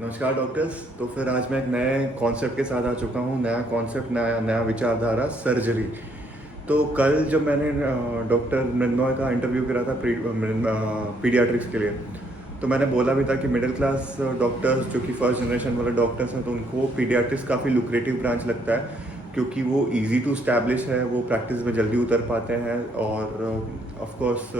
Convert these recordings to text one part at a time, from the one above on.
नमस्कार डॉक्टर्स। तो फिर आज मैं एक नए कॉन्सेप्ट के साथ आ चुका हूँ। नया कॉन्सेप्ट, नया नया विचारधारा, सर्जरी। तो कल जब मैंने डॉक्टर मृण्मय का इंटरव्यू करा था पीडियाट्रिक्स के लिए, तो मैंने बोला भी था कि मिडिल क्लास डॉक्टर्स जो कि फर्स्ट जनरेशन वाले डॉक्टर्स हैं, तो उनको पीडियाट्रिक्स काफ़ी लुक्रेटिव ब्रांच लगता है, क्योंकि वो इजी टू स्टैब्लिश है, वो प्रैक्टिस में जल्दी उतर पाते हैं और ऑफ कोर्स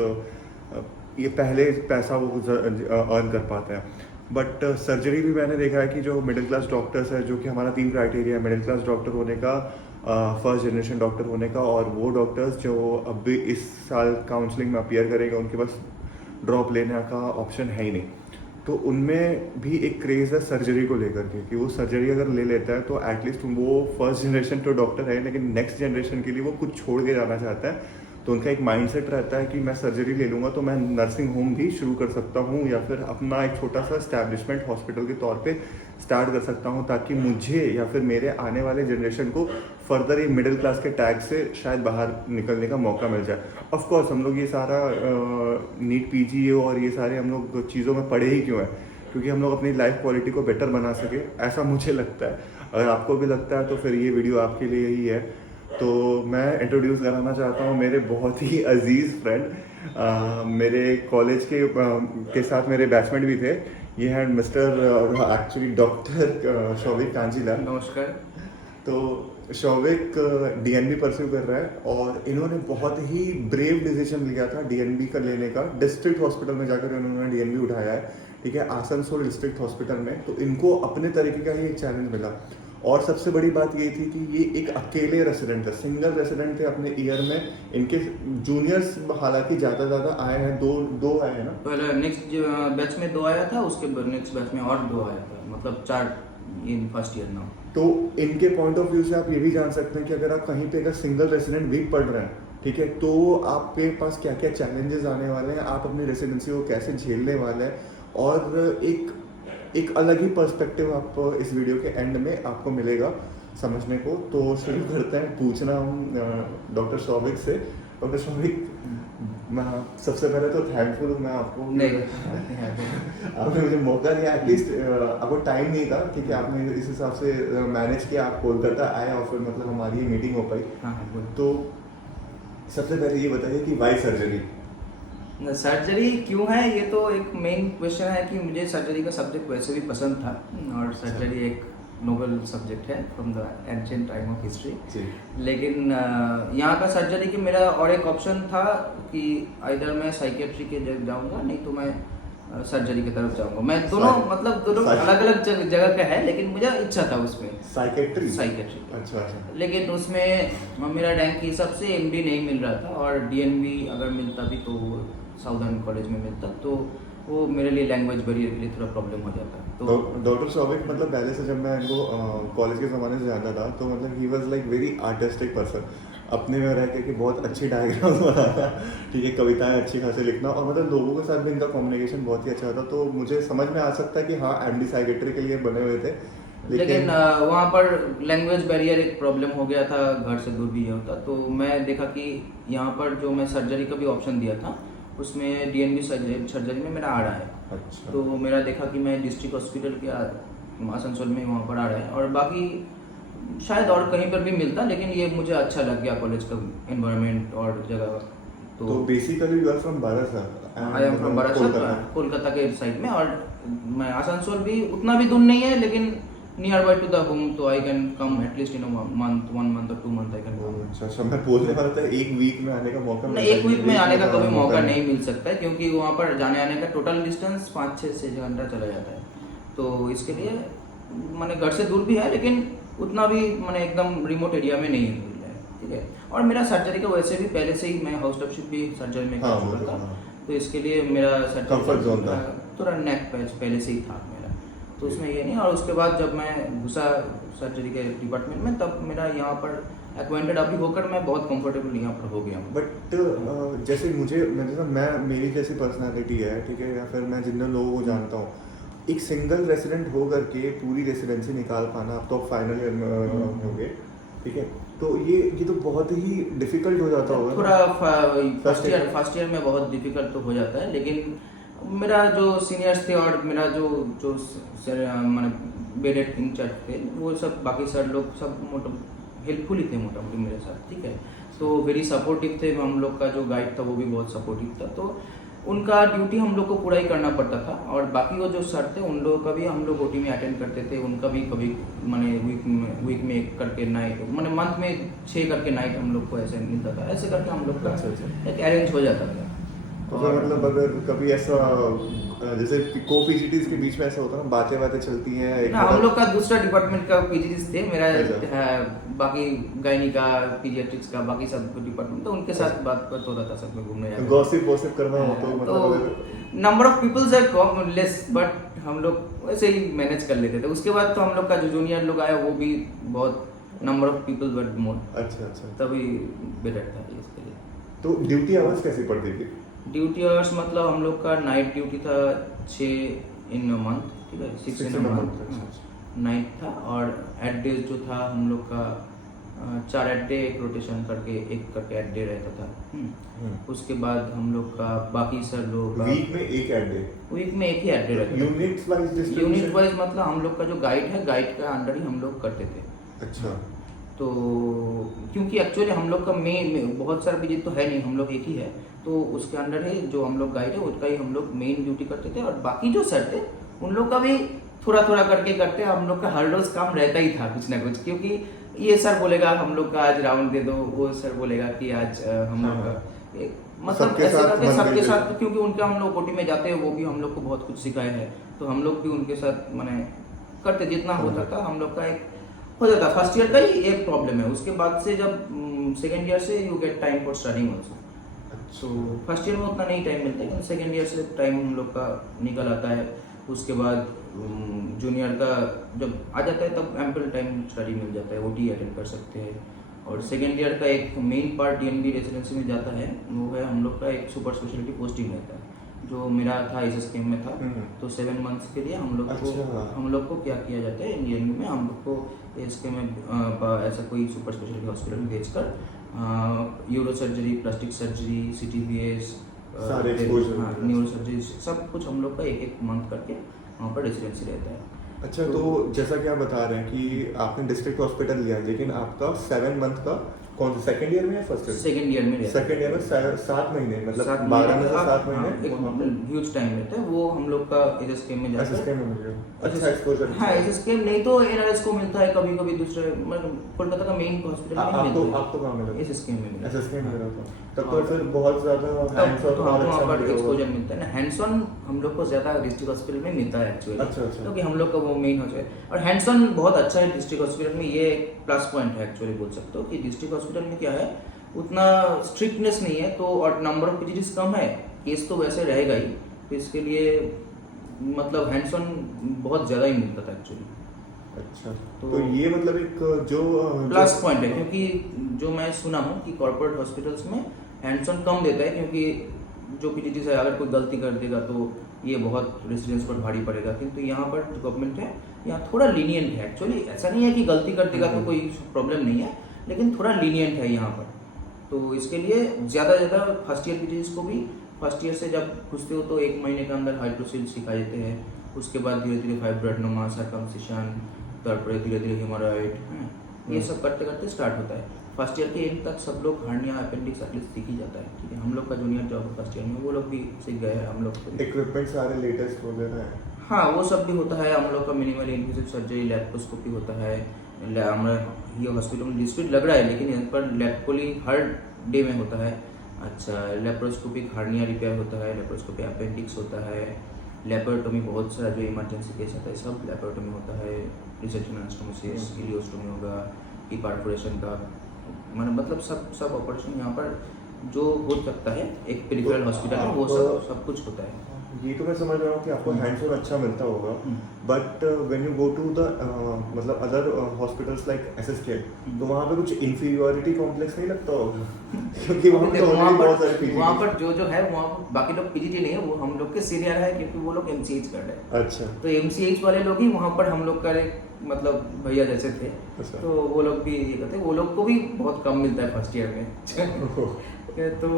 ये पहले पैसा वो अर्न कर पाते हैं। बट सर्जरी भी मैंने देखा है कि जो मिडिल क्लास डॉक्टर्स है, जो कि हमारा 3 क्राइटेरिया है मिडिल क्लास डॉक्टर होने का, फर्स्ट जनरेशन डॉक्टर होने का, और वो डॉक्टर्स जो अब भी इस साल काउंसलिंग में अपीयर करेंगे, उनके पास ड्रॉप लेने का ऑप्शन है ही नहीं। तो उनमें भी एक क्रेज़ है सर्जरी को लेकर के, कि वो सर्जरी अगर ले लेता है तो एटलीस्ट वो फर्स्ट जनरेशन तो डॉक्टर है, लेकिन नेक्स्ट जनरेशन के लिए वो कुछ छोड़ के जाना चाहता है। तो उनका एक माइंडसेट रहता है कि मैं सर्जरी ले लूँगा तो मैं नर्सिंग होम भी शुरू कर सकता हूँ, या फिर अपना एक छोटा सा इस्टेब्लिशमेंट हॉस्पिटल के तौर पे स्टार्ट कर सकता हूँ, ताकि मुझे या फिर मेरे आने वाले जनरेशन को फर्दर ये मिडिल क्लास के टैग से शायद बाहर निकलने का मौका मिल जाए। ऑफ कोर्स हम लोग ये सारा नीट पीजी और ये सारे हम लोग चीज़ों में पढ़े ही क्यों हैं, क्योंकि हम लोग अपनी लाइफ क्वालिटी को बेटर बना सके, ऐसा मुझे लगता है। अगर आपको भी लगता है तो फिर ये वीडियो आपके लिए ही है। तो मैं इंट्रोड्यूस कराना चाहता हूँ मेरे बहुत ही अजीज़ फ्रेंड, मेरे कॉलेज के साथ मेरे बैचमेट भी थे। ये हैं मिस्टर एक्चुअली डॉक्टर शौविक कांजीला। नमस्कार। तो शौविक डीएनबी परस्यू कर रहा है, और इन्होंने बहुत ही ब्रेव डिसीजन लिया था डीएनबी का लेने का। डिस्ट्रिक्ट हॉस्पिटल में जाकर इन्होंने डीएनबी उठाया है, ठीक है, आसनसोल डिस्ट्रिक्ट हॉस्पिटल में। तो इनको अपने तरीके का ही एक चैलेंज मिला, और सबसे बड़ी बात ये थी कि ये एक अकेले रेसिडेंट है, सिंगल रेसिडेंट थे अपने ईयर में। इनके जूनियर्स हालांकि ज़्यादा आए हैं, दो आए हैं ना। पहले नेक्स्ट बैच में 2 आया था, उसके नेक्स्ट बैच में और 2 आया था, मतलब 4 इन फर्स्ट ईयर ना। तो इनके पॉइंट ऑफ व्यू से आप ये भी जान सकते हैं कि अगर आप कहीं पे अगर सिंगल रेसिडेंट वीक पढ़ रहे हैं, ठीक है, तो आपके पास क्या क्या चैलेंजेस आने वाले हैं, आप अपनी रेसिडेंसी को कैसे झेलने वाले हैं, और एक अलग ही पर्सपेक्टिव आप इस वीडियो के एंड में आपको मिलेगा समझने को। तो शुरू करते हैं। पूछना हम डॉक्टर शौविक से। डॉक्टर शौविक, मैं सबसे पहले तो थैंकफुल हूँ मैं आपको। आपने मुझे मौका दिया, एटलीस्ट आपको टाइम नहीं था, ठीक है, आपने इस हिसाब से मैनेज किया, आप कोलकाता आए और फिर मतलब हमारी ये मीटिंग हो पाई। तो सबसे पहले ये बताइए कि वाई सर्जरी? सर्जरी क्यों है, ये तो एक मेन क्वेश्चन है कि मुझे सर्जरी का सब्जेक्ट वैसे भी पसंद था, और सर्जरी एक नोबल सब्जेक्ट है from the ancient time of history. लेकिन यहाँ का सर्जरी की मेरा और एक ऑप्शन था कि आइदर मैं साइकेट्री के जाऊँगा, नहीं तो मैं सर्जरी की तरफ जाऊँगा। मैं दोनों अलग अलग जगह का है, लेकिन मुझे इच्छा था उसमें साइकेट्री। अच्छा। लेकिन उसमें मेरा रैंक के हिसाब से एमडी नहीं मिल रहा था, और डीएनबी अगर मिलता भी तो वो साउदर्न कॉलेज में मिलता, तो वो मेरे लिए लैंग्वेज बैरियर के लिए थोड़ा प्रॉब्लम हो जाता। तो डॉक्टर शौविक, मतलब पहले से जब मैं इनको कॉलेज के ज़माने से जानता था, तो मतलब he was like very artistic person. अपने में रह के कि बहुत अच्छी डायग्राम्स बनाता, ठीक है, कविताएं अच्छी खासी लिखना, और मतलब लोगों के साथ भी इनका कम्युनिकेशन बहुत ही अच्छा था। तो मुझे समझ में आ सकता है कि हाँ, एमडी साइकेट्री के लिए बने हुए थे, लेकिन वहाँ पर लैंग्वेज बैरियर एक प्रॉब्लम हो गया था, घर से दूर भी ये होता। तो मैं देखा कि यहाँ पर जो मैं सर्जरी का भी ऑप्शन दिया था, उसमें डीएनबी सर्जरी में मेरा आ रहा है। अच्छा। तो मेरा देखा कि मैं डिस्ट्रिक्ट हॉस्पिटल के आसनसोल में वहाँ पर आ रहा है, और बाकी शायद और कहीं पर भी मिलता, लेकिन ये मुझे अच्छा लग गया कॉलेज का एनवायरनमेंट और जगह। तो basically you are from Barasat? I am from Barasat, Kolkata के साइड में। और मैं आसनसोल भी उतना भी दूर नहीं है, लेकिन near by to the home, तो I can come at least in one month और 2 मंथ आई कैन कम। अच्छा, मैं बोलने वाला था एक वीक में आने का मौका नहीं, एक वीक में आने का कभी मौका नहीं मिल सकता है, क्योंकि वहाँ पर जाने आने का टोटल डिस्टेंस 5-6 घंटा चला जाता है। तो इसके लिए मैंने घर से दूर भी है, लेकिन उतना भी मैंने एकदम रिमोट एरिया में नहीं मिल रहा है, ठीक है। और मेरा सर्जरी का वैसे भी पहले से ही मैं हाउस टॉपशिप भी सर्जरी में कर चुका था, तो इसके लिए मेरा कंफर्ट जोन था, थोड़ा नेक पैच पहले से ही था मेरा, तो उसमें ये नहीं। और उसके बाद जब मैं घुसा सर्जरी के डिपार्टमेंट में, तब मेरा यहाँ पर एक्वाइंटेड अभी होकर मैं बहुत कंफर्टेबल यहाँ पर हो गया हूँ। बट जैसे मैं मेरी जैसी पर्सनालिटी है, ठीक है, या फिर मैं जिन लोगों को जानता हूँ, एक सिंगल रेसिडेंट हो करके पूरी रेसिडेंसी निकाल पाना, अब तो फाइनल ईयर में हो गए, ठीक है, तो ये तो बहुत ही डिफिकल्ट हो जाता होगा। थोड़ा फर्स्ट ईयर में बहुत डिफिकल्ट तो हो जाता है, लेकिन मेरा जो सीनियर्स थे और मेरा जो जो मैंने बेडेड इंचार्ज थे, वो सब बाकी सर लोग सब मोटा हेल्पफुल ही थे मोटा मोटी मेरे साथ, ठीक है। तो वेरी सपोर्टिव थे, हम लोग का जो गाइड था वो भी बहुत सपोर्टिव था। तो उनका ड्यूटी हम लोग को पूरा ही करना पड़ता था, और बाकी वो जो सर थे उन लोगों का भी हम लोग ओटी में अटेंड करते थे। उनका भी कभी मैंने वीक में एक करके नाइट, मैंने मंथ में 6 करके नाइट हम लोग को ऐसे मिलता था, ऐसे करके हम लोग का एक अरेंज हो जाता था। तो फिर मतलब अगर कभी ऐसा जैसे को पीजीटीज के बीच में ऐसा होता है ना, बातें चलती हैं ना, हम लोग का दूसरा डिपार्टमेंट का पीजीटीज थे, मेरा अच्छा। बाकी गायनी का, पीडियाट्रिक्स का, बाकी सब डिपार्टमेंट, तो उनके साथ बात होता था, सब में घूमने जाते थे। गॉसिप करना हो तो मतलब तो नंबर ऑफ पीपल्स आर कम लेस, बट हम लोग वैसे ही मैनेज कर लेते थे। उसके बाद तो हम लोग का जो जूनियर लोग आया वो भी बहुत नंबर ऑफ पीपल वर मोर, अच्छा तभी बेटर था इसके लिए। तो ड्यूटी आवर्स कैसी पड़ती थी? ड्यूटी आवर्स मतलब हम लोग का नाइट ड्यूटी था 6 इन अ मंथ, ठीक है, 6 इन अ मंथ नाइट था। और एट डेज जो था हम लोग का 4 एट डे एक रोटेशन करके, एक करके एट डे रहता था। उसके बाद हम लोग का बाकी सर लोग वीक में एक एट डे, वीक में एक ही एट डे रहता था। यूनिट वाइज मतलब हम लोग का जो गाइड है, गाइड का अंडर ही हम लोग करते थे। अच्छा। तो क्योंकि एक्चुअली हम लोग का मेन बहुत सारा पीजी तो है नहीं, हम लोग एक ही है, तो उसके अंडर ही जो हम लोग गाइड है उसका ही हम लोग मेन ड्यूटी करते थे। और बाकी जो सर थे उन लोग का भी थोड़ा थोड़ा करके करते, हम लोग का हर रोज काम रहता ही था कुछ ना कुछ। क्योंकि ये सर बोलेगा हम लोग का आज राउंड दे दो, वो सर बोलेगा कि आज हम लोग का मतलब ऐसे करके सबके साथ, क्योंकि उनके हम लोग कोटी में जाते हैं, वो भी हम लोग को बहुत कुछ सिखाए हैं, तो हम लोग भी उनके साथ मैंने करते जितना होता था। हम लोग का एक हो जाता, फर्स्ट ईयर का ही एक प्रॉब्लम है, उसके बाद से जब सेकेंड ईयर से you get time for studying also. तो फर्स्ट ईयर में उतना नहीं टाइम मिलता है, लेकिन सेकेंड ईयर से टाइम हम लोग का निकल आता है। उसके बाद जूनियर का जब आ जाता है तब एम्पल टाइम स्टडी मिल जाता है, ओटी अटेंड कर सकते हैं। और सेकेंड ईयर का एक मेन पार्ट डीएनबी रेजिडेंसी में जाता है, वो है हम लोग का एक सुपर स्पेशलिटी पोस्टिंग रहता है, जो मेरा था एसएसकेएम में था। तो 7 मंथ्स के लिए हम लोग को क्या किया जाता है इंडियन में, हम लोग को एसएसकेएम में ऐसा कोई सुपर स्पेशलिटी हॉस्पिटल में भेजकर uro surgery, plastic surgery, CTVS, neuro surgery, सब कुछ हम लोग का एक मंथ करके वहाँ पर रेजिडेंसी रहता है। अच्छा, तो जैसा कि आप बता रहे हैं कि आपने डिस्ट्रिक्ट हॉस्पिटल लिया, लेकिन आपका 7 मंथ का कौन सा सेकंड ईयर में या फर्स्ट ईयर? सेकंड ईयर में। सेकंड ईयर में 7 महीने, मतलब 12 में से 7 महीने एक ह्यूज टाइम रहता है, वो हम लोग का एसएसकेएम में जाता है। एसएसकेएम में मिल गया, अच्छा एक्सपोजर। हाँ, एसएसकेएम नहीं तो एनआरएस को मिलता है कभी कभी, दूसरे मतलब कोलकाता का मेन हॉस्पिटल में नहीं मिलता है। आपको कहाँ मिला? एसएसकेएम में मिला। एसएसकेएम में मिला था, तब तो फिर बहुत ज्यादा हैंड्स ऑन वहाँ पर एक्सपोजर मिलता है ना। हैंड्स ऑन हम लोग को ज्यादा डिस्ट्रिक्ट हॉस्पिटल में मिलता है एक्चुअली, अच्छा क्योंकि हम लोग का वो मेन हो जाए। और हैंड्स ऑन बहुत अच्छा है डिस्ट्रिक्ट हॉस्पिटल में, ये एक प्लस पॉइंट है एक्चुअली, बोल सकते हो कि डिस्ट्रिक्ट हॉस्पिटल में क्या है, उतना स्ट्रिक्टनेस नहीं है, तो और नंबर ऑफ पीजीटीज कम है, केस तो वैसे रहेगा ही, तो इसके लिए मतलब हैंड्स ऑन बहुत ज़्यादा ही मिलता था एक्चुअली। अच्छा, तो ये मतलब एक जो प्लस पॉइंट है, क्योंकि जो मैं सुना हूँ कि कॉर्पोरेट हॉस्पिटल्स में हैंड्स ऑन कम देता है, क्योंकि जो पीजीटीज है अगर कोई गलती कर देगा तो ये बहुत रेसिडेंट्स पर भारी पड़ेगा। किंतु यहाँ पर जो गवर्नमेंट है यहाँ थोड़ा लीनियंट है एक्चुअली, ऐसा नहीं है कि गलती कर देगा तो कोई प्रॉब्लम नहीं है, लेकिन थोड़ा लीनियंट है यहाँ पर। तो इसके लिए ज़्यादा फर्स्ट ईयर पीजीटीज को भी फर्स्ट ईयर से जब घुसते हो तो 1 महीने के अंदर हाइड्रोसिल सिखाए देते हैं, उसके बाद धीरे धीरे फाइब्रोएडेनोमा, सर्कमसिशन, तारपरे धीरे धीरे हेमोरॉइड, ये सब करते करते स्टार्ट होता है। फर्स्ट ईयर के एंड तक सब लोग हर्निया, अपेंडिक्स एटलीस्ट सीख ही जाता है, ठीक है। हम लोग का जूनियर जॉब फर्स्ट ईयर में वो लोग भी सीख गए हैं, हम लोग को इक्विपमेंट सारे लेटेस्ट वगैरह है। हाँ, वो सब भी होता है। हम लोग का मिनिमल इन्वेसिव सर्जरी, लैप्रोस्कोपी होता है। ये हॉस्पिटल में डिस्ट्रिक्ट लग रहा है, लेकिन यहाँ पर लैप्रोली हर डे में होता है। अच्छा, लेप्रोस्कोपिक हार्निया रिपेयर होता है, लेप्रोस्कोपी अपेंडिक्स होता है, लेप्रोटोमी, बहुत सारा जो इमरजेंसी केस आता है सब लेप्रोटोमी होता है, रिसेक्शन एनास्टोमोसिस, इलियोस्टोमी होगा, ई परफोरेशन का, मतलब सब ऑपरेशन यहाँ पर जो हो सकता है एक पेरिफेरल हॉस्पिटल में, वो सब कुछ होता है। ये तो मैं समझ रहा हूँ कि आपको हैंड्स ऑन अच्छा मिलता होगा, but when you go to the मतलब अदर हॉस्पिटल्स लाइक एसएसकेएम, तो वहाँ पे कुछ इंफीरियरिटी कॉम्प्लेक्स नहीं लगता होगा? क्योंकि वहाँ पे बहुत सारे पीजीटी, वहाँ पर जो है वहाँ पर बाकी लोग पीजीटी नहीं है, वो हम लोग के सीनियर है, क्योंकि वो लोग एमसीएच कर रहे हैं। अच्छा, तो एमसीएच वाले लोग ही वहाँ पर हम लोग का मतलब भैया जैसे थे। अच्छा। तो वो लोग भी ये कहते, वो लोग को भी बहुत कम मिलता है फर्स्ट ईयर में। तो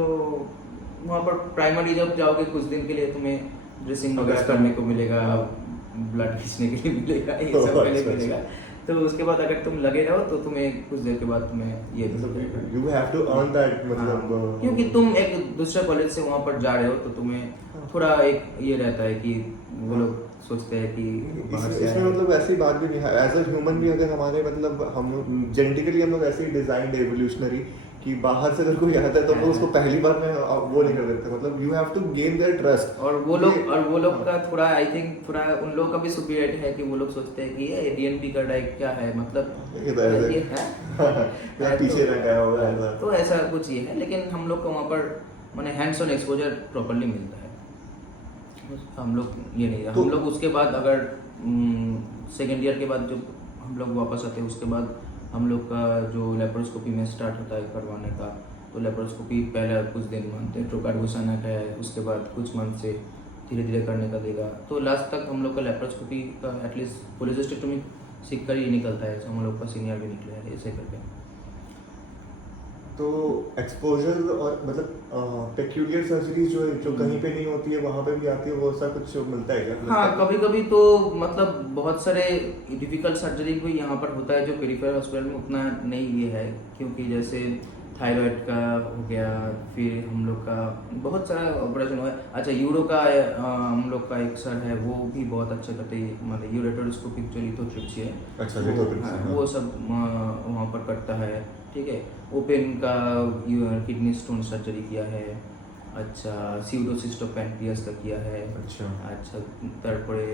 वहाँ पर प्राइमरी जब जाओगे कुछ दिन के लिए तुम्हें ड्रेसिंग वगैरह करने को मिलेगा, ब्लड खींचने के लिए मिलेगा, ये सब पहले अच्छा, मिलेगा। तो उसके बाद अगर तुम लगे रहो तो तुम्हें कुछ देर के बाद तुम्हें ये you have to earn that मतलब हाँ, क्योंकि तुम एक दूसरे कॉलेज से वहाँ पर जा रहे हो तो तुम्हें थोड़ा एक ये रहता है कि वो लोग सोचते हैं कि बाहर से इसमें आए। मतलब ऐसी बात भी नहीं है, एज अ ह्यूमन भी अगर हमारे मतलब हम जेनेटिकली हम लोग ऐसे ही डिजाइंड एवोल्यूशनरी कि बाहर से अगर कोई आता है तो वो उसको पहली बार में वो नहीं कर देते, मतलब you have to gain their trust. और वो लोग का थोड़ा आई थिंक थोड़ा उन लोगों का भी सुपीरियरिटी है कि वो लोग सोचते हैं कि ये डीएनबी का डाइट क्या है, मतलब ये तो ऐसे- ये है पीछे रह गया होगा ऐसा। तो ऐसा कुछ ये है, लेकिन हम लोग को वहाँ पर माने हैंड्स ऑन एक्सपोजर प्रॉपर्ली मिलता है। हम लोग ये नहीं तो- हम लोग उसके बाद अगर सेकेंड ईयर के बाद जब हम लोग वापस आते हैं उसके बाद हम लोग का जो लेप्रोस्कोपी में स्टार्ट होता है करवाने का, तो लेप्रोस्कोपी पहले कुछ दिन मानते हैं ट्रोकार्बोसाना का है, उसके बाद कुछ मंथ से धीरे धीरे करने का देगा, तो लास्ट तक हम लोग का लेप्रोस्कोपी का एटलीस्ट कोलेसिस्टेक्टोमी सीख कर ही निकलता है, हम लोग का सीनियर भी निकले हैं ऐसे करके। तो एक्सपोजर और मतलब पेक्यूलियर सर्जरीज जो कहीं पे नहीं होती है वहाँ पे भी आती है, वो ऐसा कुछ मिलता है क्या? हाँ, कभी कभी तो मतलब बहुत सारे डिफिकल्ट सर्जरी भी यहाँ पर होता है जो पेरिफेरल हॉस्पिटल में उतना नहीं ये है, क्योंकि जैसे थायराइड का हो गया, फिर हम लोग का बहुत सारा ऑपरेशन हुआ है। अच्छा, यूरो का हम लोग का एक सर है वो भी बहुत अच्छा करते हैं, मतलब यूरेटरोस्कोपिक जो लिथोट्रिप्सी है, अच्छा, वो- लिथोट्रिप्सी, हाँ, हाँ। वो सब वहाँ पर करता है। ठीक है, ओपन का किडनी स्टोन सर्जरी किया है। अच्छा, सीउडोसिस्ट ऑफ पैनक्रियास का किया है। अच्छा, तारपरे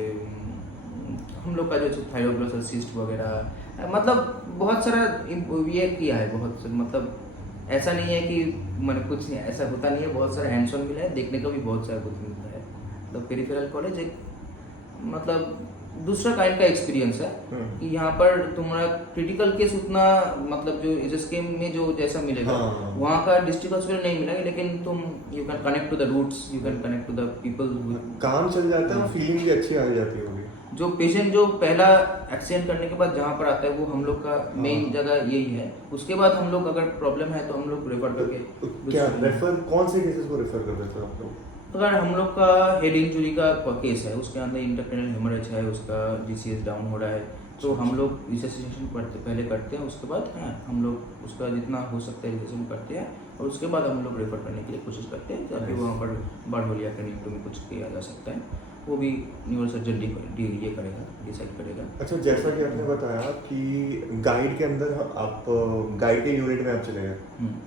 हम लोग का जो थायरोग्लोसल सिस्ट वगैरह, मतलब बहुत सारा ये किया है, बहुत मतलब ऐसा नहीं है कि मन कुछ नहीं ऐसा होता नहीं है, बहुत सारा हैंड्स ऑन मिला है, देखने का भी बहुत सारा कुछ मिलता है। मतलब पेरिफेरल कॉलेज एक मतलब दूसरा काइंड का एक्सपीरियंस है कि यहाँ पर तुम्हारा क्रिटिकल केस उतना मतलब जो इस स्कीम में जो जैसा मिलेगा हाँ। वहाँ का डिस्ट्रिक्ट हॉस्पिटल नहीं मिलेगा, लेकिन तुम you can connect to the roots, you can connect to the people. काम चल जाता है, फीलिंग भी अच्छी आ जाती होगी। जो पेशेंट जो पहला एक्सीडेंट करने के बाद जहाँ पर आता है वो हम लोग का मेन जगह यही है। उसके बाद हम लोग अगर प्रॉब्लम है तो हम लोग रेफर करके क्या रेफर कौन से केसेस को रेफर कर देते हो आप लोग? अगर हम लोग का हेड इंजरी का केस है, उसके अंदर इंटरक्रेनियल हेमरेज है, उसका जीसीएस डाउन हो रहा है, तो हम लोग रिससिटेशन पहले करते हैं, उसके बाद हम लोग उसका जितना हो सकता है रिससिटेशन करते हैं, और उसके बाद हम लोग रेफर करने के लिए कोशिश करते हैं ताकि वहाँ पर बर्ड या क्लिनिक में कुछ किया जा सकता है, वो भी न्यूरोसर्जन ये करेगा, डिसाइड करेगा। अच्छा, जैसा कि आपने बताया कि गाइड के अंदर आप गाइड के यूनिट में आप चले गए,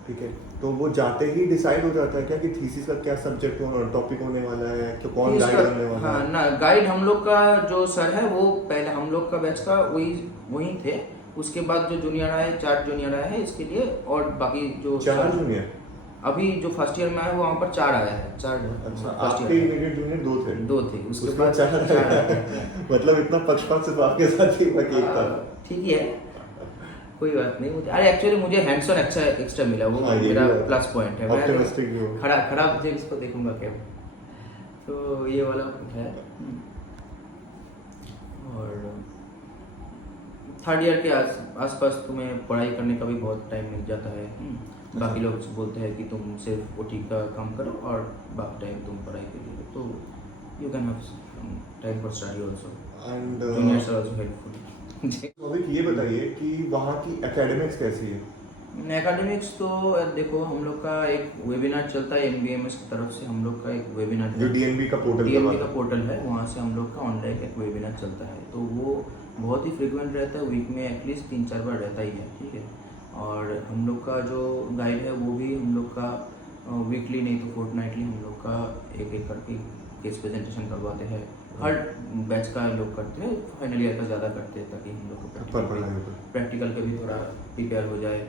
ठीक है, तो वो जाते ही डिसाइड हो जाता है क्या कि थीसिस का क्या सब्जेक्ट टॉपिक होने वाला है, तो कौन गाइड करने वाला हाँ है? ना, गाइड हम लोग का जो सर है वो पहले हम लोग का बैच का वही थे। उसके बाद जो जूनियर आए, 4 जूनियर आए हैं इसके लिए, और बाकी जो 4 जूनियर अभी जो फर्स्ट ईयर में आए वहाँ पर 4 आया है, 4। अच्छा, आपके इमीडिएट जूनियर 2 थे? 2 थे, उसके उसके बाद 4 आए। मतलब इतना पक्षपात सिर्फ आपके साथ ही बाकी एक था। ठीक ही है, कोई बात नहीं। मुझे अरे एक्चुअली मुझे हैंड्स ऑन एक्स्ट्रा मिला, वो हाँ, ये मेरा भी है। प्लस पॉइंट है। मैं Optimistic भी हो। खराब मुझे इसको देखूंगा क्या, तो ये वाला है। और थर्ड ईयर के आसपास तुम्हें पढ़ाई करने का भी बहुत टाइम मिल जाता है। बाकी लोग बोलते हैं कि तुम सिर्फ ओटी का काम करो और बाकी टाइम तुम पढ़ाई के लिए, तो you can have time for study also, and juniors are also helpful. अभी ये बताइए कि वहाँ की एकेडमिक्स कैसी है? एकेडमिक्स तो देखो, हम लोग का एक वेबिनार चलता है एमबीएमएस की तरफ से, हम लोग का एक वेबिनार जो डीएनबी का पोर्टल डीएनबी का पोर्टल है, वहाँ से हम लोग का ऑनलाइन एक वेबिनार चलता है, तो वो बहुत ही फ्रिक्वेंट रहता है, वीक में एटलीस्ट 3-4 बार रहता ही है। ठीक है, और हम लोग का जो गाइड है वो भी हम लोग का वीकली नहीं तो फोर्टनाइटली हम लोग का एक करके केस प्रेजेंटेशन करवाते हैं। हर बैच का लोग करते हैं, फाइनल ईयर का ज़्यादा करते हैं ताकि हम लोग को प्रैक्टिकल का भी थोड़ा प्रिपेयर हो जाए।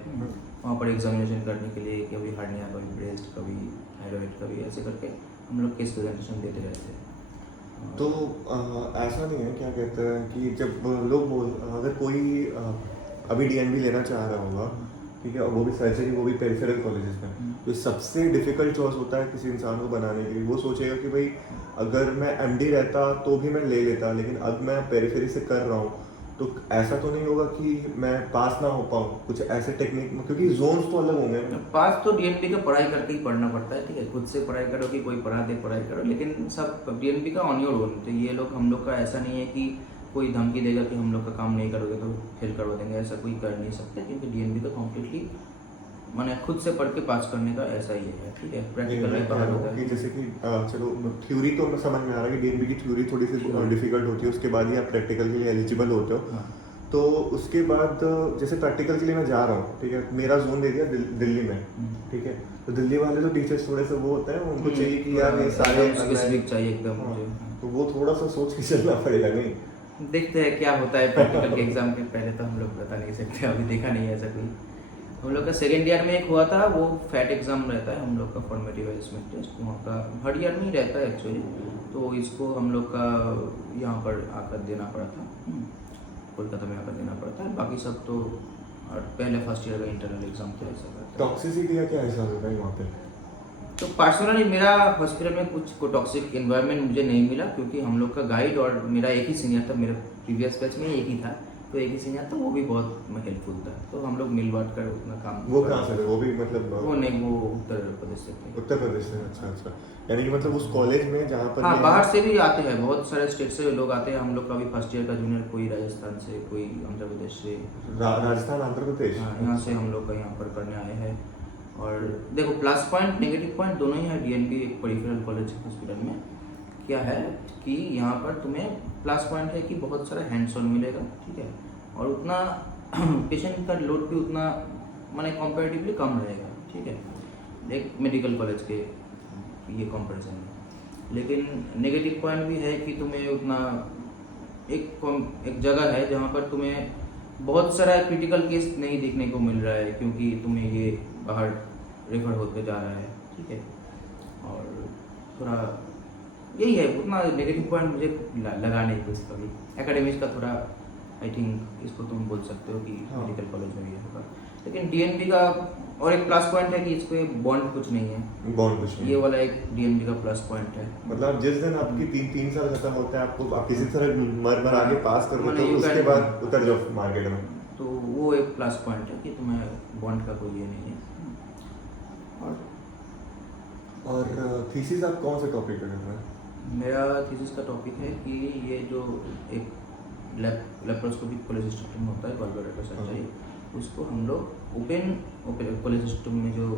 वहाँ पर एग्जामिनेशन करने के लिए कभी हार्निया, कभी ब्रेस्ट, कभी थायराइड, कभी ऐसे करके हम लोग केस प्रेजेंटेशन देते रहते हैं। तो ऐसा नहीं है, क्या कहते हैं कि जब लोग अगर कोई अभी डीएनबी लेना चाह रहा होगा, ठीक है, और वो भी सर्जरी, वो भी पेरिफेरल कॉलेजेस में, तो सबसे डिफिकल्ट चॉइस होता है किसी इंसान को बनाने के लिए। वो सोचेगा कि भाई अगर मैं एमडी रहता तो भी मैं ले लेता, लेकिन अब मैं पेरिफेरी से कर रहा हूँ तो ऐसा तो नहीं होगा कि मैं पास ना हो पाऊँ कुछ ऐसे टेक्निक में, क्योंकि जोन्स तो अलग होंगे ना। पास तो डीएनपी का पढ़ाई करके ही पढ़ना पड़ता है, ठीक है, खुद से पढ़ाई करो कि कोई पढ़ा दे पढ़ाई करो, लेकिन सब डीएनपी का ऑन योर ओन। तो ये लोग हम लोग का ऐसा नहीं है कि कोई धमकी देगा कि हम लोग का काम नहीं करोगे तो फेल करवा देंगे, ऐसा कोई कर नहीं सकते, क्योंकि डीएनपी का कम्प्लीटली मैंने खुद से पढ़ के पास करने का ऐसा ही है, ठीक है, प्रैक्टिकल मैं भी कह बाहर रहा होता हूँ कि है। जैसे कि चलो थ्योरी तो मैं समझ में आ रहा है कि डीएनबी की थ्योरी थोड़ी सी डिफिकल्ट होती है, उसके बाद ही आप प्रैक्टिकल के लिए एलिजिबल होते हो। हाँ तो उसके बाद जैसे प्रैक्टिकल के लिए मैं जा रहा हूँ, ठीक है, मेरा जोन दे दिया दिल्ली में, ठीक है, तो दिल्ली वाले तो टीचर्स थोड़े से वो होते हैं, उनको चाहिए कि यार ये सारे स्पेसिफिक चाहिए एकदम हाँ, मुझे। तो वो थोड़ा सा सोच के चलना पड़ेगा नहीं। देखते हैं क्या होता है प्रैक्टिकल के एग्जाम के पहले, तो हम लोग बता नहीं सकते, अभी देखा नहीं है ऐसा कोई। हम लोग का सेकेंड ईयर में एक हुआ था, वो फैट एग्जाम रहता है हम लोग का, फॉर्मेटिव एसेसमेंट टेस्ट, वहाँ का हर ईयर में ही रहता है एक्चुअली। तो इसको हम लोग का यहाँ पर आकर देना पड़ा था, कोलकाता में आकर देना पड़ा था। बाकी सब तो और पहले फर्स्ट ईयर का इंटरनल एग्जाम था, ऐसा करता है। टॉक्सिसिटी का क्या हिसाब होता है वहाँ पे? तो पर्सनली मेरा हॉस्पिटल में कुछ को टॉक्सिक इन्वायरमेंट मुझे नहीं मिला, क्योंकि हम लोग का गाइड और मेरा एक ही सीनियर था, मेरे प्रीवियस बैच में एक ही था, तो एक ही सीनियर था, वो भी बहुत हेल्पफुल था, तो हम लोग मिल बांट कर उतना काम। वो कहाँ से थे? वो भी मतलब वो नहीं, वो उत्तर प्रदेश से थे। उत्तर प्रदेश से? अच्छा अच्छा, यानी कि मतलब उस कॉलेज में जहाँ पर हाँ, बाहर से भी आते हैं, बहुत सारे स्टेट से लोग आते हैं। हम लोग का भी फर्स्ट ईयर का जूनियर कोई राजस्थान से, कोई आंध्र प्रदेश से, राजस्थान आंध्र प्रदेश, हाँ, यहाँ से हम लोग का यहाँ पर करने आए हैं। और देखो, प्लस पॉइंट नेगेटिव पॉइंट दोनों ही है डीएनबी एक पेरिफेरल कॉलेज हॉस्पिटल में। क्या है कि यहाँ पर तुम्हें प्लस पॉइंट है कि बहुत सारा हैंड्स ऑन मिलेगा, ठीक है, और उतना पेशेंट का लोड भी उतना माने कंपैरेटिवली कम रहेगा, ठीक है, एक मेडिकल कॉलेज के ये कंपैरिजन में। लेकिन नेगेटिव पॉइंट भी है कि तुम्हें उतना एक जगह है जहाँ पर तुम्हें बहुत सारा क्रिटिकल केस नहीं देखने को मिल रहा है, क्योंकि तुम्हें ये बाहर रेफर होते जा रहा है, ठीक है। और थोड़ा यही है, उतना नेगेटिव पॉइंट मुझे लगा नहीं कुछ कभी। एकेडमिक्स का थोड़ा आई थिंक इसको तुम बोल सकते हो कि हाँ। मेडिकल कॉलेज में ये होगा, लेकिन डीएनबी का और एक प्लस पॉइंट है कि इसको बॉन्ड कुछ नहीं है, बॉन्ड कुछ नहीं। ये वाला एक डीएनबी का प्लस पॉइंट है। मतलब जिस दिन आपकी तीन साल खत्म होते हैं, आपको आप किसी तरह मर आगे पास कर मैंने देते हो, you उसके can- बाद उतर जाओ मार्केट में। तो वो एक प्लस पॉइंट है कि तुम्हें बॉन्ड का कोई ये नहीं है। और थीसिस आप कौन से टॉपिक पे कर रहे हैं? मेरा थीसिस का टॉपिक है कि ये जो एक लेप्रोस्कोपिक कोलेसिस्टेक्टमी होता है, गॉलब्लैडर का सर्जरी, उसको हम लोग ओपन कोलेसिस्टेक्टमी में जो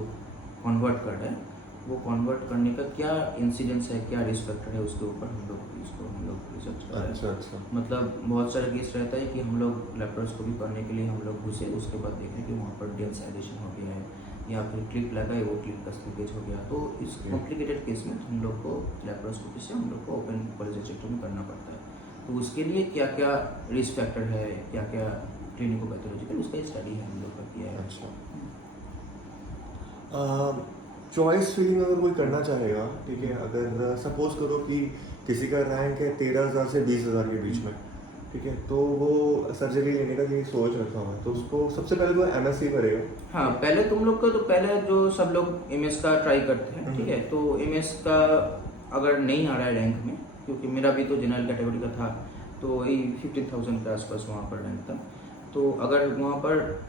कन्वर्ट कर रहे हैं, वो कन्वर्ट करने का क्या इंसिडेंस है, क्या रिस्क फैक्टर है, उसके ऊपर हम लोग रिसर्च कर रहे हैं। अच्छा अच्छा। मतलब बहुत सारे केस रहता है कि हम लोग लेप्रोस्कोपी करने के लिए हम लोग घुसे, उसके बाद देखें कि वहाँ पर डेंस एडिशन हो गया है या फिर क्लिप लगा है, वो क्लिप का स्लिपेज हो गया। तो इस कॉम्प्लिकेटेड केस में हम लोग को लेप्रोस्कोपी से हम लोग को ओपन कोलेसिस्टेक्टमी करना पड़ता है। तो उसके लिए क्या क्या रिस्क फैक्टर है, क्या क्या क्लिनिको पैथोलॉजिकल, उसका स्टडी है हम लोग का किया है। अच्छा, चॉइस फिलिंग अगर कोई करना चाहेगा, ठीक है, अगर सपोज करो कि किसी का रैंक है 13,000 से 20,000 के बीच में, ठीक है, तो वो सर्जरी लेने का ये सोच रखा हुआ है, तो उसको सबसे पहले वो एमएससी करेगा। हाँ, पहले तुम लोग का तो पहले जो सब लोग एमएस का ट्राई करते हैं, ठीक है, तो एमएस का अगर नहीं आ रहा है रैंक में, क्योंकि मेरा भी तो जनरल कैटेगरी का था, तो वही 15,000 के आसपास वहाँ पर रैंक था। तो अगर वहाँ पर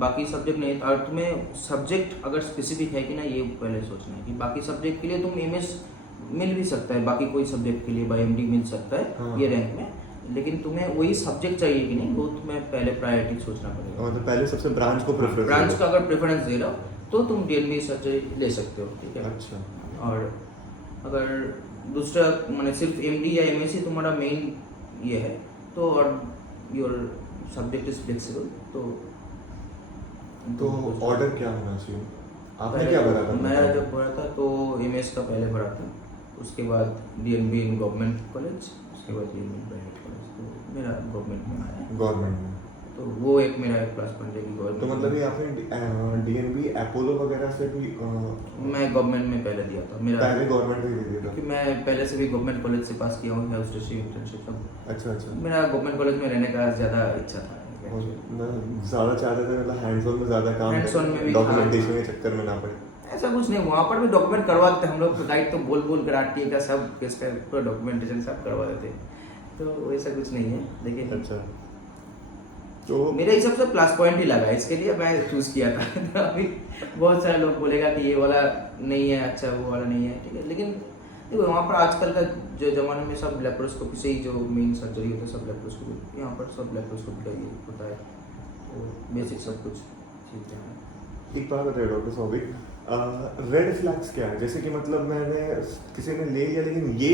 बाकी सब्जेक्ट नहीं था और तुम्हें सब्जेक्ट अगर स्पेसिफिक है कि ना, ये पहले सोचना है कि बाकी सब्जेक्ट के लिए तुम एमएस मिल भी सकता है, बाकी कोई सब्जेक्ट के लिए बाई एमडी मिल सकता है। हाँ। ये रैंक में, लेकिन तुम्हें वही सब्जेक्ट चाहिए कि नहीं, वो तुम्हें पहले प्रायोरिटी सोचना पड़ेगा। और तो पहले सबसे ब्रांच को प्रेफरेंस ब्रांच का अगर प्रेफरेंस दे रहे हो तो तुम डीएनबी सर्जरी ले सकते हो, ठीक है। अच्छा। और अगर दूसरा मैंने सिर्फ एमडी या एमएससी तुम्हारा मेन ये है, तो और योर सब्जेक्ट इज फ्लेक्सिबल, तो ऑर्डर क्या होना चाहिए? आपने क्या भरा था? मैं जब भरा था तो एमएस का पहले भरा था, उसके बाद डीएनबी इन गवर्नमेंट कॉलेज, उसके बाद डीएनबी इन प्राइवेट कॉलेज, तो मेरा गवर्नमेंट में आया। गवर्नमेंट में? तो वो एक मेरा एक प्लस पॉइंट है कि तो गवर्नमेंट। मतलब ये आपने डीएनबी अपोलो वगैरह से भी मैं गवर्नमेंट में पहले दिया था, मेरा पहले गवर्नमेंट में ही दे दिया था? क्योंकि मैं पहले से भी गवर्नमेंट कॉलेज से पास किया हूँ, हाउस टेस्टिंग इंटर्नशिप सब। अच्छा अच्छा। मेरा गवर्नमेंट कॉलेज में रहने का ज़्यादा इच्छा था। और ज़्यादा चाहते थे मतलब हैंड्स ऑन में ज़्यादा काम Hands-on में भी, डॉक्यूमेंटेशन हाँ। के चक्कर में ना पड़े। ऐसा कुछ नहीं, वहाँ पर भी डॉक्यूमेंट करवा देते हम लोग, गाइड तो बोल कर आरटीए का सब केस का पूरा डॉक्यूमेंटेशन सब करवा देते, तो ऐसा कुछ नहीं है। लेकिन अच्छा। तो मेरे हिसाब से प्लस पॉइंट ही लगा, इसके लिए मैं चूज किया था। तो अभी बहुत सारे लोग बोलेगा कि ये वाला नहीं है अच्छा, वो वाला नहीं है, ठीक है, लेकिन देखो वहाँ पर आजकल का जो ज़माने में सब लेप्रोस्कोपी से ही जो मेन सर्जरी होता है, सब लेप्रोस्कोपी, यहाँ पर सब लेप्रोस्कोपी का ही होता है, तो बेसिक सब कुछ ठीक है। एक बात बताइए डॉक्टर सौबिक, रेड फ्लैग्स क्या है? जैसे कि मतलब मैंने किसी ने ले लिया, लेकिन ये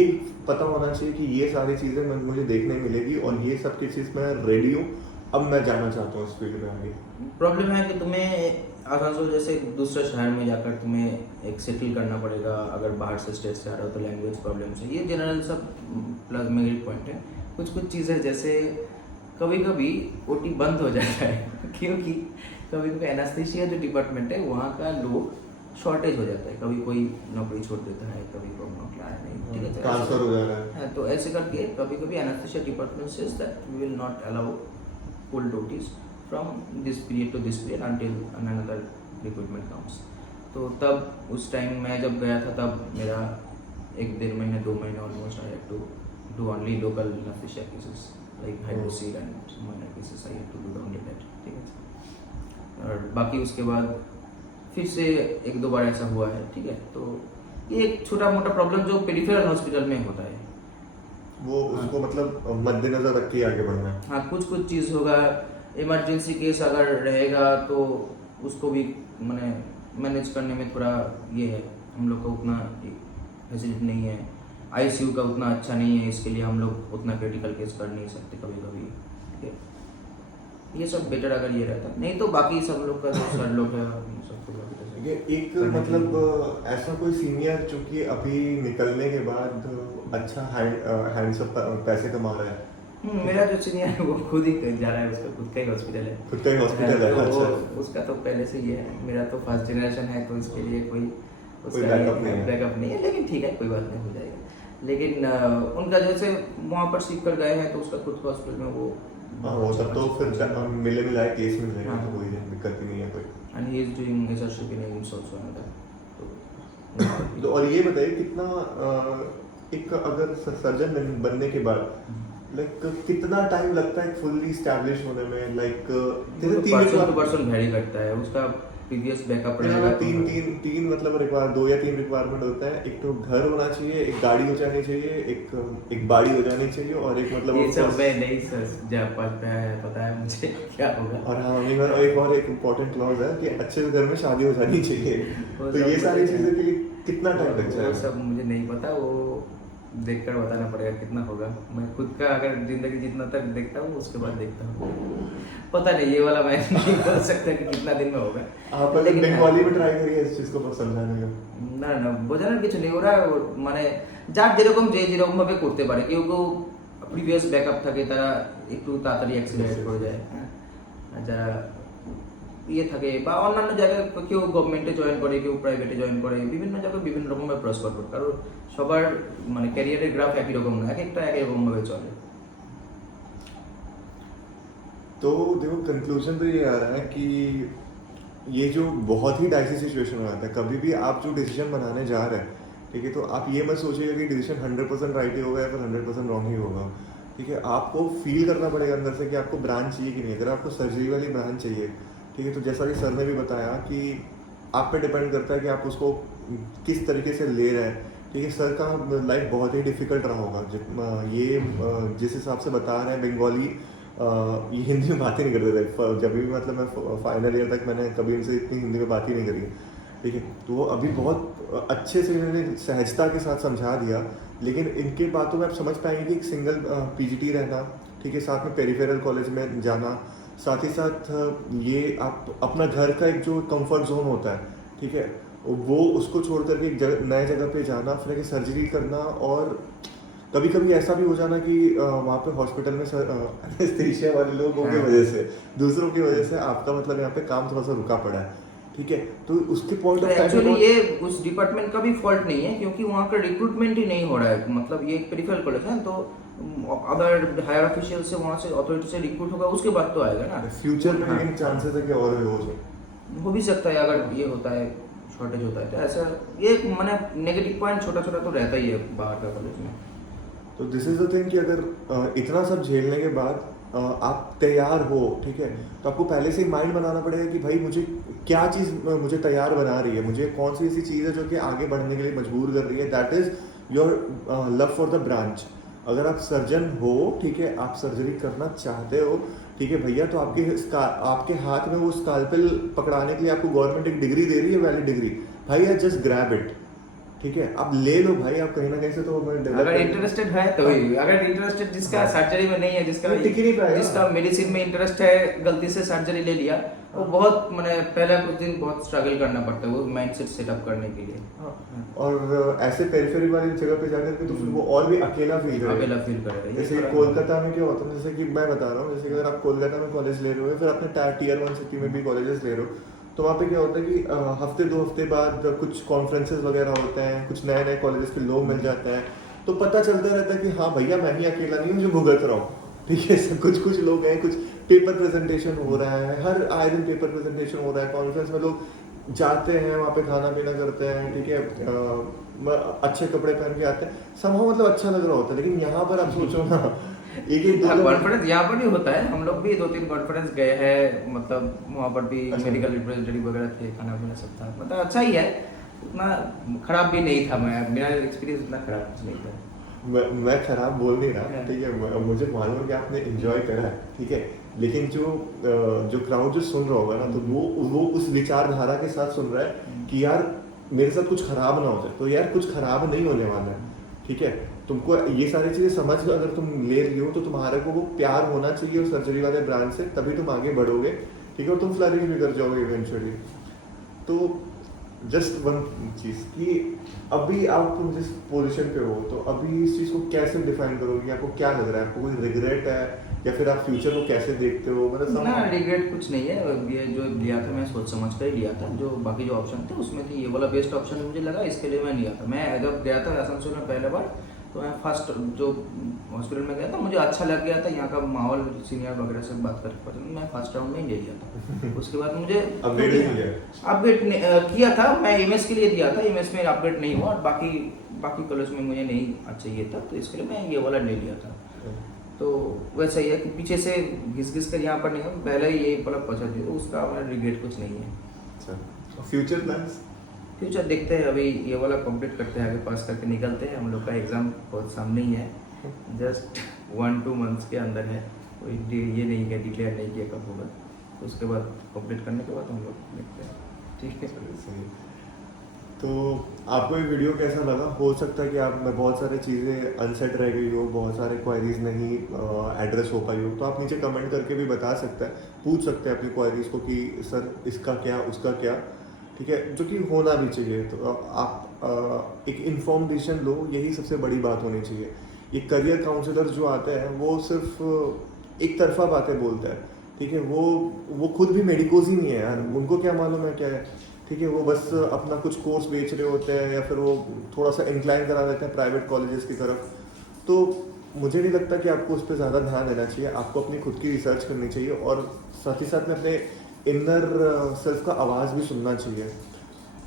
पता होना चाहिए कि ये सारी चीज़ें मुझे देखने मिलेगी और ये सब की चीज़ मैं रेडी हूँ, अब मैं जाना चाहता हूँ इस फील्ड में आगे। प्रॉब्लम है कि तुम्हें आसानसोल जैसे दूसरे शहर में जाकर तुम्हें एक सेटल करना पड़ेगा, अगर बाहर से स्टेट से आ रहे हो तो लैंग्वेज प्रॉब्लम से, ये जनरल सब प्लस मेरिट पॉइंट है। कुछ कुछ चीज़ें जैसे कभी कभी ओटी बंद हो जाता है क्योंकि कभी कभी एनास्थेशिया जो डिपार्टमेंट है वहाँ का लोग शॉर्टेज हो जाता है, कभी कोई नौकरी छोड़ देता है, कभी प्रॉब्लम आ नहीं, ठीक है, तो ट्रांसफर हो जा रहा है। हाँ, तो ऐसे करके कभी कभी anaesthesia department says that we will not allow full duties from this period to this period until another recruitment comes। तो तब उस टाइम मैं जब गया था तब मेरा 1-1.5 महीने 2 महीने almost I had to do only local anaesthesia cases like hydrocele and minor cases, I had to do only that, ठीक है। और बाकी उसके बाद फिर से 1-2 बार ऐसा हुआ है, ठीक है। तो ये एक छोटा मोटा प्रॉब्लम जो पेरिफेरल हॉस्पिटल में होता है, वो उसको मतलब मद्देनजर रख के आगे बढ़ना है। हाँ, कुछ कुछ चीज़ होगा, इमरजेंसी केस अगर रहेगा तो उसको भी मैंने मैनेज करने में थोड़ा ये है, हम लोग का उतना फैसिलिटी नहीं है, आईसीयू का उतना अच्छा नहीं है, इसके लिए हम लोग उतना क्रिटिकल केस कर नहीं सकते कभी कभी, ठीक है। ये सब बेटर अगर ये रहता, नहीं तो बाकी सब लोग का जो सर लोग है सबको एक मतलब ऐसा कोई सीनियर जो कि अभी निकलने के बाद अच्छा हैंडसम पैसे कमा रहा है। मेरा जो सीनियर है वो खुद ही जा रहा है, उसका खुद का ही हॉस्पिटल है, खुद का ही हॉस्पिटल है, तो अच्छा। उसका तो पहले से ये है, मेरा तो फर्स्ट जनरेशन है, तो इसके लिए कोई बैकअप नहीं है, लेकिन ठीक है, कोई बात नहीं, हो जाएगा। लेकिन उनका जैसे वहाँ पर सीख कर गए हैं तो उसका खुद का हॉस्पिटल में वो वो तब तो फिर मिले मिलाए केस मिल जाएगा, हाँ। तो कोई दिक्कत ही नहीं है कोई। And he is doing research in AIIMS also another. तो और ये बताइए कितना एक अगर सर्जन बनने के बाद लाइक कितना टाइम लगता है फुल्ली एस्टैब्लिश होने में? लाइक जैसे पर्सन टू पर्सन वेरी करता है, उसका प्रीवियस बैकअप रहेगा, तीन मतलब 2 या 3 रिक्वायरमेंट होता है। एक तो घर होना चाहिए, एक गाड़ी हो जानी चाहिए, एक बाड़ी हो जानी चाहिए, और एक मतलब ये सब मैं नहीं सर जा पाता है, पता है मुझे क्या होगा। और हाँ, एक इम्पोर्टेंट क्लॉज है कि अच्छे घर में शादी हो जानी चाहिए। वो तो सब ये सारी मुझे- चीजें के लिए कितना टाइम लग वो जाएगा? सब मुझे नहीं पता, वो देखकर बताना पड़ेगा कितना होगा। मैं खुद का अगर जिंदगी जितना तक देखता हूँ उसके बाद देखता हूँ, पता नहीं, ये वाला मैं नहीं बोल सकता कि कितना दिन में होगा। आप अगर लेकिन बंगाली में ट्राई करिए इस चीज को समझाने का। না না বোঝানোর কিছু নেই, ওরা মানে যার যেরকম যে যেরকম ভাবে করতে পারে, কেউ কেউ প্রিভিয়াস ব্যাকআপ থাকে তারা একটু তাড়াতাড়ি অ্যাক্সিলারেট করে যায়, হ্যাঁ, আর যারা ইয়ে থাকে বা অন্যান্য জায়গায় কেউ গভর্নমেন্টে জয়েন করে, কেউ প্রাইভেটে জয়েন করে, বিভিন্ন জায়গায় বিভিন্ন রকমভাবে প্রসপর করে, কারণ সবার মানে ক্যারিয়ারের গ্রাফ একই রকম না, এক একটা একই রকম ভাবে চলে। तो देखो कंक्लूजन तो ये आ रहा है कि ये जो बहुत ही डाइसी सिचुएशन हो जाता है, कभी भी आप जो डिसीजन बनाने जा रहे हैं, ठीक है, तो आप ये मत सोचिएगा कि डिसीजन 100% राइट ही होगा या फिर 100% रॉन्ग ही होगा, ठीक है। आपको फील करना पड़ेगा अंदर से कि आपको ब्रांच चाहिए कि नहीं। अगर आपको सर्जरी वाली ब्रांच चाहिए, ठीक है, तो जैसा कि सर ने भी बताया कि आप पे डिपेंड करता है कि आप उसको किस तरीके से ले रहे हैं, ठीक है। सर का लाइफ बहुत ही डिफिकल्ट रहा होगा, ये जिस हिसाब से बता रहे हैं बंगाली, ये हिंदी में बात ही नहीं करते थे जब भी, मतलब मैं फाइनल ईयर तक मैंने कभी इनसे इतनी हिंदी में बात ही नहीं करी, ठीक है। तो वो अभी बहुत अच्छे से इन्होंने सहजता के साथ समझा दिया, लेकिन इनके बातों में आप समझ पाएंगे कि एक सिंगल पीजीटी रहना, ठीक है, साथ में पेरिफेरल कॉलेज में जाना, साथ ही साथ ये आप अपना घर का एक जो कंफर्ट जोन होता है, ठीक है, वो उसको छोड़ करके एक नए जगह पे जाना, फिर सर्जरी करना, और कभी कभी ऐसा भी हो जाना कि वहाँ पे हॉस्पिटल में एनेस्थीसिया वाले लोगों की वजह से, दूसरों की वजह से आपका मतलब यहाँ पे काम थोड़ा सा रुका पड़ा है, ठीक है। तो उसके पॉइंट ऑफ एक्चुअली ये उस डिपार्टमेंट का भी फॉल्ट नहीं है, क्योंकि वहाँ का रिक्रूटमेंट ही नहीं हो रहा है, मतलब ये एक पेरिफेरल कॉलेज है, तो अदर हायर ऑफिशियल से वहाँ से अथॉरिटी से रिक्रूट होगा, उसके बाद तो आएगा ना फ्यूचर में, लेकिन चांसेस है कि और भी हो भी सकता है अगर ये होता है, शॉर्टेज होता है, तो ऐसा ये मैंने नेगेटिव पॉइंट छोटा छोटा तो रहता ही है बाहर का कॉलेज में। तो दिस इज द थिंग कि अगर इतना सब झेलने के बाद आप तैयार हो, ठीक है, तो आपको पहले से ही माइंड बनाना पड़ेगा कि भाई मुझे क्या चीज़ मुझे तैयार बना रही है, मुझे कौन सी ऐसी चीज़ है जो कि आगे बढ़ने के लिए मजबूर कर रही है। That is your love for the branch. अगर आप सर्जन हो, ठीक है, आप सर्जरी करना चाहते हो, ठीक है भैया, तो आपके हाथ में वो स्काल्पेल पकड़ाने के लिए आपको गवर्नमेंट एक डिग्री दे रही है, वैलिड डिग्री, भाई जस्ट ग्रैब इट, ठीक है, आप ले लो भाई, आप कहीं ना कहीं से तो अगर इंटरेस्टेड है तो ही, अगर इंटरेस्टेड जिसका सर्जरी में नहीं है, जिसका टिक ही नहीं पाएगा। जिसका मेडिसिन में इंटरेस्ट है, गलती से सर्जरी ले लिया, वो बहुत मैंने पहले कुछ दिन बहुत स्ट्रगल करना पड़ता है वो माइंडसेट सेटअप करने के लिए। हाँ, और ऐसे पेरिफेरी वाली जगह पे जाकर के तो फिर वो और भी अकेला फील करेगा। जैसे कोलकाता में क्या होता है, जैसे कि मैं बता रहा हूँ, जैसे कि अगर आप कोलकाता में कॉलेज ले रहे हो, फिर अपने टीयर 1 सिटी में भी कॉलेजेस ले रहे हो, तो वहाँ पे क्या होता है कि हफ्ते 2 हफ्ते बाद कुछ कॉन्फ्रेंसेस वगैरह होते हैं, कुछ नए नए कॉलेजेस के लोग मिल जाते हैं, तो पता चलता रहता है कि हाँ भैया मैं ही अकेला नहीं हूँ जो भुगत रहा हूँ, ठीक है, सब कुछ लोग हैं, कुछ पेपर प्रेजेंटेशन हो रहा है, हर आए दिन पेपर प्रेजेंटेशन हो रहा है, कॉन्फ्रेंस में लोग जाते हैं, वहाँ पे खाना पीना करते हैं, ठीक है, अच्छे कपड़े पहन के आते हैं, समहाउ मतलब अच्छा लग रहा होता है। लेकिन यहाँ पर आप सोचो ना, एक कॉन्फ्रेंस यहाँ पर भी होता है, हम लोग भी 2-3 कॉन्फ्रेंस गए हैं, मतलब वहाँ पर भी मेडिकल रिप्रेजेंटेटिव वगैरह थे, खाना पीना सब था, मतलब अच्छा ही है, उतना खराब भी नहीं था, मेरा एक्सपीरियंस उतना खराब कुछ नहीं था। मैं खराब बोल नहीं रहा, ठीक है, मुझे मालूम है कि आपने एंजॉय करा है, ठीक है, लेकिन जो क्राउड जो सुन रहा होगा ना, तो वो उस विचारधारा के साथ सुन रहा है कि यार मेरे साथ कुछ खराब ना हो जाए, तो यार कुछ खराब नहीं होने वाला है, ठीक है, तुमको ये सारी चीजें समझ अगर तुम ले रही हो, तो तुम्हारे को वो प्यार होना चाहिए उस सर्जरी वाले ब्रांच से, तभी तुम आगे बढ़ोगे, ठीक है, और तुम फ्लरिंग भी कर जाओगे इवेंचुअली। तो जस्ट वन चीज़ कि अभी आप तुम जिस पोजीशन पे हो, तो अभी इस चीज़ को कैसे डिफाइन करोगे, आपको क्या लग रहा है, आपको कोई रिग्रेट है, या फिर आप फ्यूचर को कैसे देखते हो? मतलब ना, रिग्रेट कुछ नहीं है, ये जो लिया था मैं सोच समझ कर ही लिया था, जो बाकी जो ऑप्शन थे उसमें थी ये वाला बेस्ट ऑप्शन मुझे लगा, इसके लिए मैं लिया था। मैं जब गया था आसनसोल में पहले बार, तो मैं फर्स्ट जो हॉस्पिटल में गया था, मुझे अच्छा लग गया था, यहाँ का माहौल सीनियर वगैरह से बात करके पसंद, मैं फर्स्ट राउंड में ही ले लिया था। उसके बाद मुझे अपग्रेड किया था, मैं एमएस के लिए दिया था, एमएस में अपग्रेड नहीं हुआ, और बाकी कॉलेज में मुझे नहीं चाहिए था, तो इसके लिए मैं ये वाला ले लिया था। तो वैसा ही है कि पीछे से घिस कर यहाँ पर नहीं है, पहले ही ये पलक पहुँचा दी, तो उसका हमारा रिग्रेट कुछ नहीं है। अच्छा, फ्यूचर प्लान्स? फ्यूचर देखते हैं, अभी ये वाला कंप्लीट करते हैं, आगे पास करके निकलते हैं, हम लोग का एग्ज़ाम बहुत सामने ही है, जस्ट 1-2 मंथ्स के अंदर है, कोई ये नहीं किया, डिक्लेयर नहीं किया कब होगा, तो उसके बाद कंप्लीट करने के बाद हम लोग देखते हैं, ठीक है। सही। तो आपको ये वीडियो कैसा लगा? हो सकता है कि आप में बहुत सारी चीज़ें अनसेट रह गई हो, बहुत सारे क्वायरीज नहीं एड्रेस हो पाई हो, तो आप नीचे कमेंट करके भी बता सकते हैं, पूछ सकते हैं अपनी क्वायरीज को कि सर इसका क्या, उसका क्या, ठीक है, जो कि होना भी चाहिए। तो आप एक इन्फॉर्म डिसीजन लो, यही सबसे बड़ी बात होनी चाहिए। ये करियर काउंसलर जो आते हैं वो सिर्फ एक तरफा बातें बोलते हैं, ठीक है, वो खुद भी मेडिकोज ही नहीं है यार, उनको क्या मालूम है क्या है, ठीक है, वो बस अपना कुछ कोर्स बेच रहे होते हैं, या फिर वो थोड़ा सा इंक्लाइन करा देते हैं प्राइवेट कॉलेजेस की तरफ। तो मुझे नहीं लगता कि आपको उस पर ज़्यादा ध्यान देना चाहिए, आपको अपनी खुद की रिसर्च करनी चाहिए, और साथ ही साथ में अपने इनर सेल्फ का आवाज़ भी सुनना चाहिए।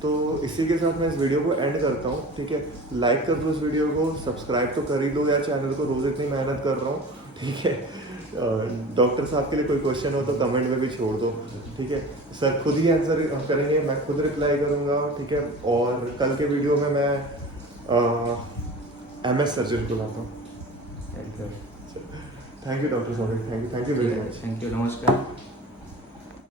तो इसी के साथ मैं इस वीडियो को एंड करता हूँ, ठीक है, लाइक कर दो इस वीडियो को, सब्सक्राइब तो कर ही लो यार चैनल को, रोज़ इतनी मेहनत कर रहा हूँ, ठीक है। डॉक्टर साहब के लिए कोई क्वेश्चन हो तो कमेंट में भी छोड़ दो, ठीक है, सर खुद ही आंसर करेंगे, मैं खुद रिप्लाई करूँगा, ठीक है, और कल के वीडियो में मैं MS सर्जन को लाता हूँ। थैंक यू डॉक्टर साहब, thank you very much. Thank you, नमस्कार।